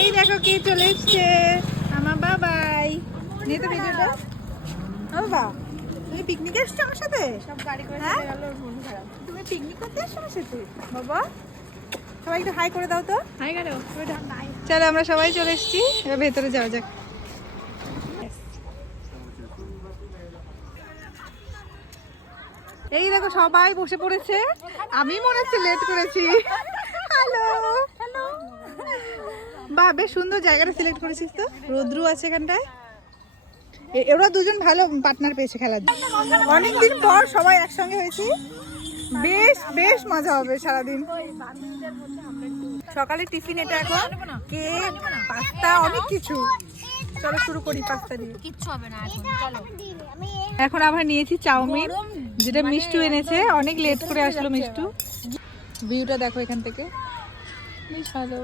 এই দেখো কে চলে এসছে, আমার বাবাই। নিয়ে তো ভিডিওটা। বাবা তুমি পিকনিক এসছো আমার সাথে? সব গাড়ি করে চলে গেল, মন খারাপ। তুমি পিকনিক করতে এসছো আমার সাথে? বাবা সবাই একটু হাই করে দাও তো। হাই করো। চলো আমরা সবাই চলে এসেছি, এবার ভেতরে যাওয়া যাক। এই দেখো সবাই বসে পড়েছে, আমি মনে হচ্ছে লেট করেছি। Hello hello. বাহ বেশ সুন্দর জায়গাটা সিলেক্ট করেছিস তো, রোদ্রু আছে এখানটায়। ওরা দুজন ভালো পার্টনার পেয়েছে খেলার জন্য। অনেকদিন পর সবাই একসঙ্গে হয়েছি, বেশ বেশ মজা হবে সারাদিন। সকালে টিফিন এটা, এখন কেক পাস্তা অনেক কিছু। চলো শুরু করি পাস্তা দিয়ে। কিচ্ছু হবে না এখন, চলো। এখন আবার নিয়েছি চাউমিন, যেটা মিষ্টু এনেছে, অনেক লেট করে আসলো মিষ্টু। ভিউটা দেখো এখান থেকে, বেশ ভালো।